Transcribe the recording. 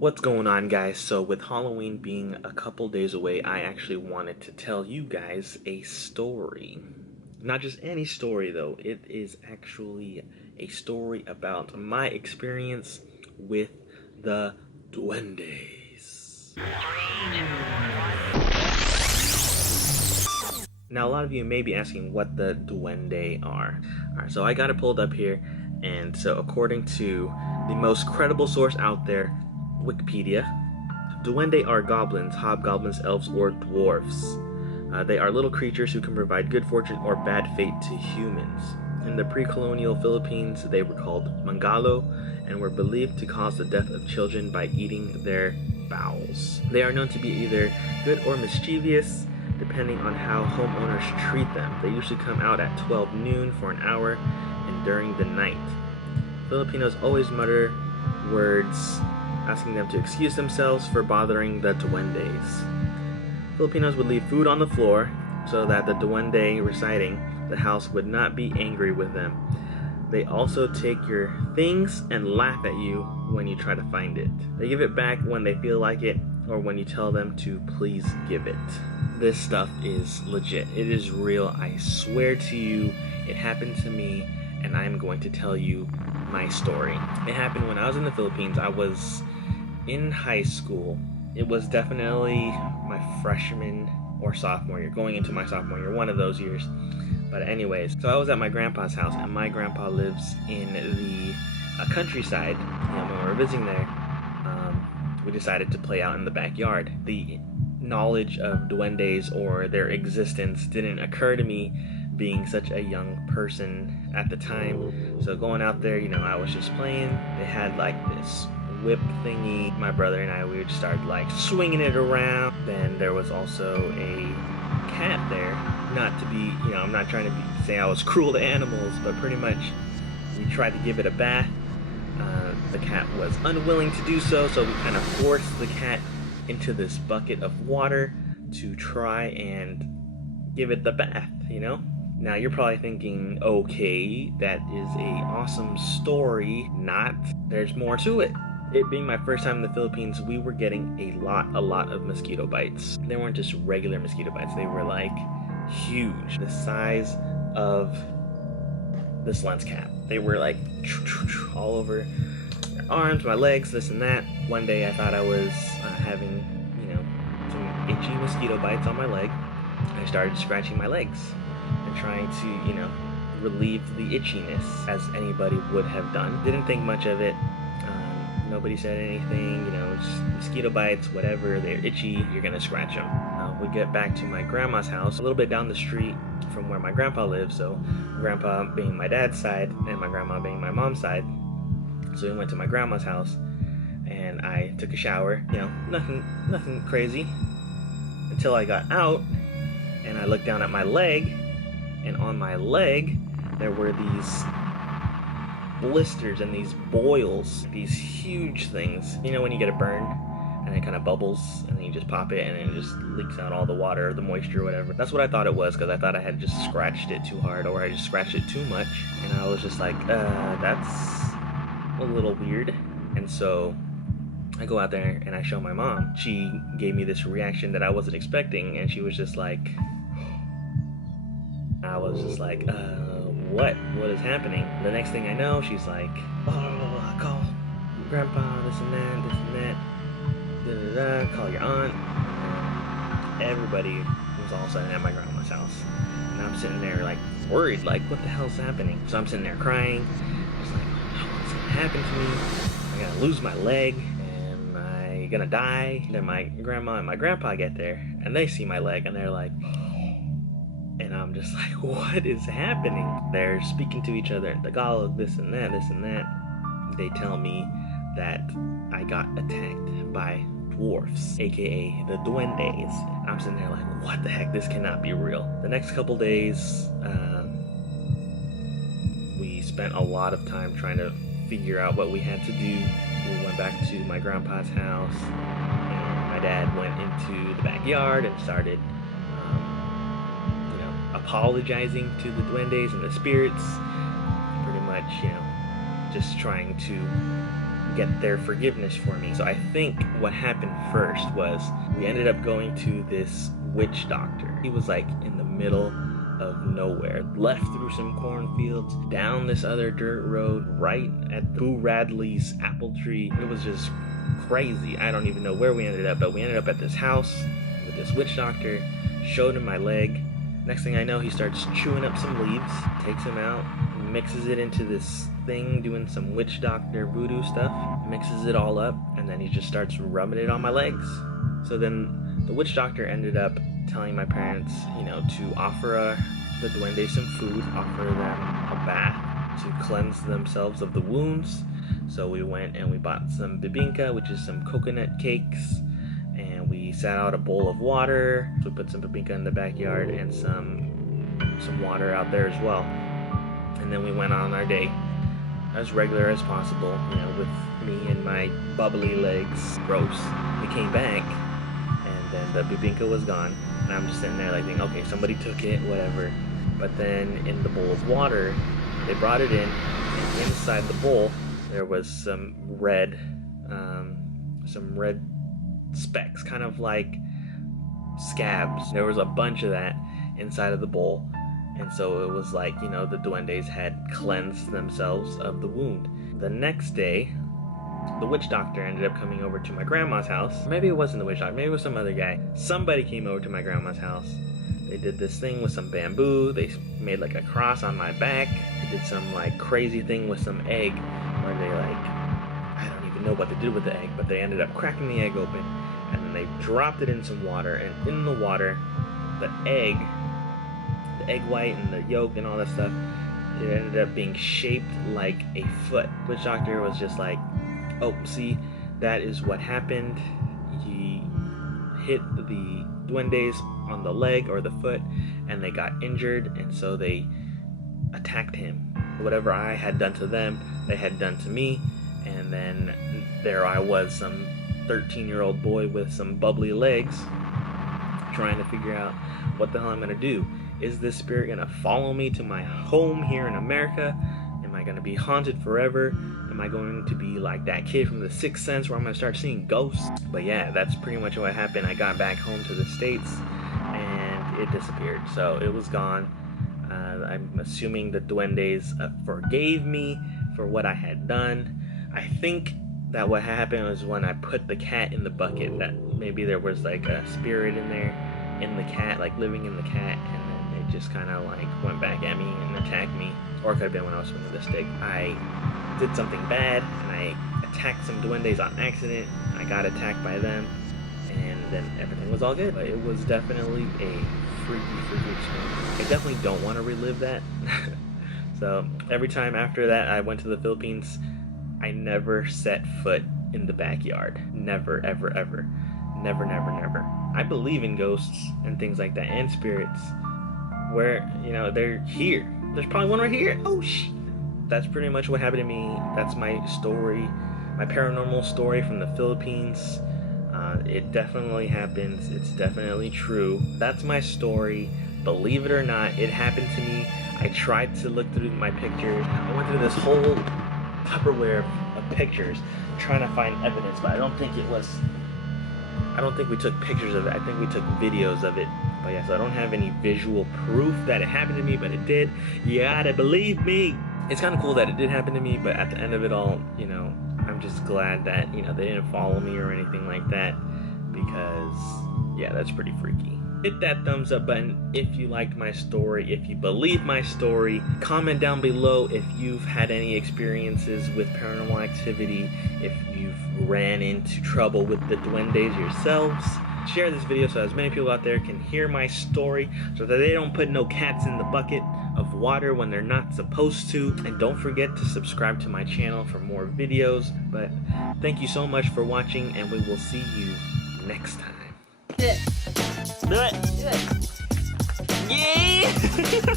What's going on, guys? So with Halloween being a couple days away, I actually wanted to tell you guys a story. Not just any story though, it is actually a story about my experience with the duendes. Now a lot of you may be asking what the duende are. Alright, so I got it pulled up here, and so according to the most credible source out there, Wikipedia, duende are goblins, hobgoblins, elves, or dwarfs. They are little creatures who can provide good fortune or bad fate to humans. In the pre-colonial Philippines, they were called mangalo and were believed to cause the death of children by eating their bowels. They are known to be either good or mischievous, depending on how homeowners treat them. They usually come out at 12 noon for an hour and during the night. Filipinos always mutter words asking them to excuse themselves for bothering the duendes. Filipinos would leave food on the floor so that the duende residing the house would not be angry with them. They also take your things and laugh at you when you try to find it. They give it back when they feel like it or when you tell them to please give it. This stuff is legit. It is real. I swear to you, it happened to me, and I'm going to tell you my story. It happened when I was in the Philippines. I was in high school. It was definitely my freshman or sophomore year, going into my sophomore year, one of those years. But anyways, so I was at my grandpa's house, and my grandpa lives in the countryside. When we were visiting there, we decided to play out in the backyard. The knowledge of duendes or their existence didn't occur to me, being such a young person at the time. So going out there, I was just playing. They had like this whip thingy. My brother and I, we would start like swinging it around. Then there was also a cat there. Not to be, I'm not trying to say I was cruel to animals, but pretty much we tried to give it a bath. The cat was unwilling to do so, so we kind of forced the cat into this bucket of water to try and give it the bath, Now you're probably thinking, okay, that is a awesome story. There's more to it. It being my first time in the Philippines, we were getting a lot of mosquito bites. They weren't just regular mosquito bites. They were like huge, the size of this lens cap. They were like all over my arms, my legs, this and that. One day I thought I was having, some itchy mosquito bites on my leg. I started scratching my legs and trying to, relieve the itchiness as anybody would have done. Didn't think much of it. Nobody said anything, just mosquito bites, whatever, they're itchy, you're gonna scratch them. We get back to my grandma's house, a little bit down the street from where my grandpa lives, so grandpa being my dad's side and my grandma being my mom's side. So we went to my grandma's house and I took a shower, nothing crazy, until I got out and I looked down at my leg, and on my leg there were these blisters and these boils, these huge things. When you get a burn and it kind of bubbles and then you just pop it and it just leaks out all the water, the moisture, whatever. That's what I thought it was, because I thought I had just scratched it too hard, or I just scratched it too much, and I was just like, that's a little weird. And so I go out there and I show my mom. She gave me this reaction that I wasn't expecting, and she was just like, I was just like, what is happening? The next thing I know, she's like, oh, call grandpa, this and that, call your aunt. Everybody was all of a sudden at my grandma's house, and I'm sitting there like worried, like what the hell's happening? So I'm sitting there crying. I was like, oh, what's gonna happen to me? I'm gonna lose my leg. Am I gonna die? Then my grandma and my grandpa get there, and they see my leg, and they're like, and I'm just like, what is happening? They're speaking to each other in Tagalog, this and that. They tell me that I got attacked by dwarfs, aka the duendes. I'm sitting there like, what the heck? This cannot be real. The next couple days, we spent a lot of time trying to figure out what we had to do. We went back to my grandpa's house, and my dad went into the backyard and started apologizing to the duendes and the spirits, pretty much, just trying to get their forgiveness for me. So I think what happened first was we ended up going to this witch doctor. He was like in the middle of nowhere, left through some cornfields, down this other dirt road, right at Boo Radley's apple tree. It was just crazy. I don't even know where we ended up, but we ended up at this house with this witch doctor, showed him my leg. Next thing I know, he starts chewing up some leaves, takes them out, mixes it into this thing, doing some witch doctor voodoo stuff, mixes it all up, and then he just starts rubbing it on my legs. So then the witch doctor ended up telling my parents, you know, to offer the duende some food, offer them a bath to cleanse themselves of the wounds. So we went and we bought some bibinka, which is some coconut cakes, and we sat out a bowl of water. So we put some bibinka in the backyard and some water out there as well. And then we went on our day as regular as possible, you know, with me and my bubbly legs. Gross. We came back, and then the bibinka was gone, and I'm just sitting there like thinking, okay, somebody took it, whatever. But then in the bowl of water, they brought it in, and inside the bowl there was some red specks, kind of like scabs. There was a bunch of that inside of the bowl. And so it was like, you know, the duendes had cleansed themselves of the wound. The next day, the witch doctor ended up coming over to my grandma's house. Maybe it wasn't the witch doctor, maybe it was some other guy. Somebody came over to my grandma's house. They did this thing with some bamboo. They made like a cross on my back. They did some like crazy thing with some egg where they like, I don't even know what they did with the egg, but they ended up cracking the egg open, and then they dropped it in some water, and in the water, the egg white and the yolk and all that stuff, it ended up being shaped like a foot. Witch doctor was just like, oh, see, that is what happened. He hit the duendes on the leg or the foot, and they got injured, and so they attacked him. Whatever I had done to them, they had done to me, and then there I was, some 13-year-old boy with some bubbly legs, trying to figure out what the hell I'm gonna do. Is this spirit gonna follow me to my home here in America? Am I gonna be haunted forever? Am I going to be like that kid from The Sixth Sense where I'm gonna start seeing ghosts? But yeah, that's pretty much what happened. I got back home to the States and it disappeared. So it was gone. I'm assuming the duendes forgave me for what I had done. I think that what happened was when I put the cat in the bucket, that maybe there was like a spirit in there, in the cat, like living in the cat, and then it just kind of like went back at me and attacked me. Or it could have been when I was swinging the stick. I did something bad and I attacked some duendes on accident. I got attacked by them, and then everything was all good. But it was definitely a freaky experience. I definitely don't want to relive that. So every time after that I went to the Philippines, I never set foot in the backyard. Never, ever, ever. Never, never, never. I believe in ghosts and things like that, and spirits, where, you know, they're here. There's probably one right here. Oh, shit. That's pretty much what happened to me. That's my story, my paranormal story from the Philippines. It definitely happens. It's definitely true. That's my story. Believe it or not, it happened to me. I tried to look through my pictures. I went through this whole Tupperware of pictures trying to find evidence, but I don't think we took pictures of it. I think we took videos of it. But yeah, so I don't have any visual proof that it happened to me, but it did. You gotta believe me. It's kind of cool that it did happen to me, but at the end of it all, you know, I'm just glad that, you know, they didn't follow me or anything like that, because yeah, that's pretty freaky. Hit that thumbs up button if you liked my story, if you believe my story. Comment down below if you've had any experiences with paranormal activity, if you've ran into trouble with the duendes yourselves. Share this video so as many people out there can hear my story, so that they don't put no cats in the bucket of water when they're not supposed to. And don't forget to subscribe to my channel for more videos. But thank you so much for watching, and we will see you next time. Do it. Yeah!